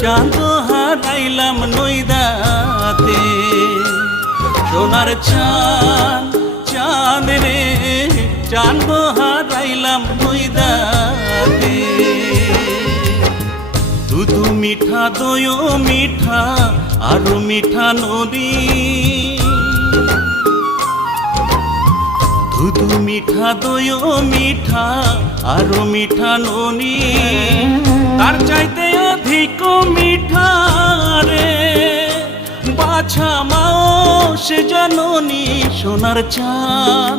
চাঁদ হারাইলাম নইদাতে। সোনার চাঁদ চাঁদ রে চাঁদ হারাইলাম নইদাতে। দুধু মিঠা দই মিঠা আরো মিঠা নদী, দুধু মিঠা দই মিঠা আরো মিঠা নদী, তার চাইতে অধিক মিঠা রে বাছা মাও সে জননী। সোনার চাঁদ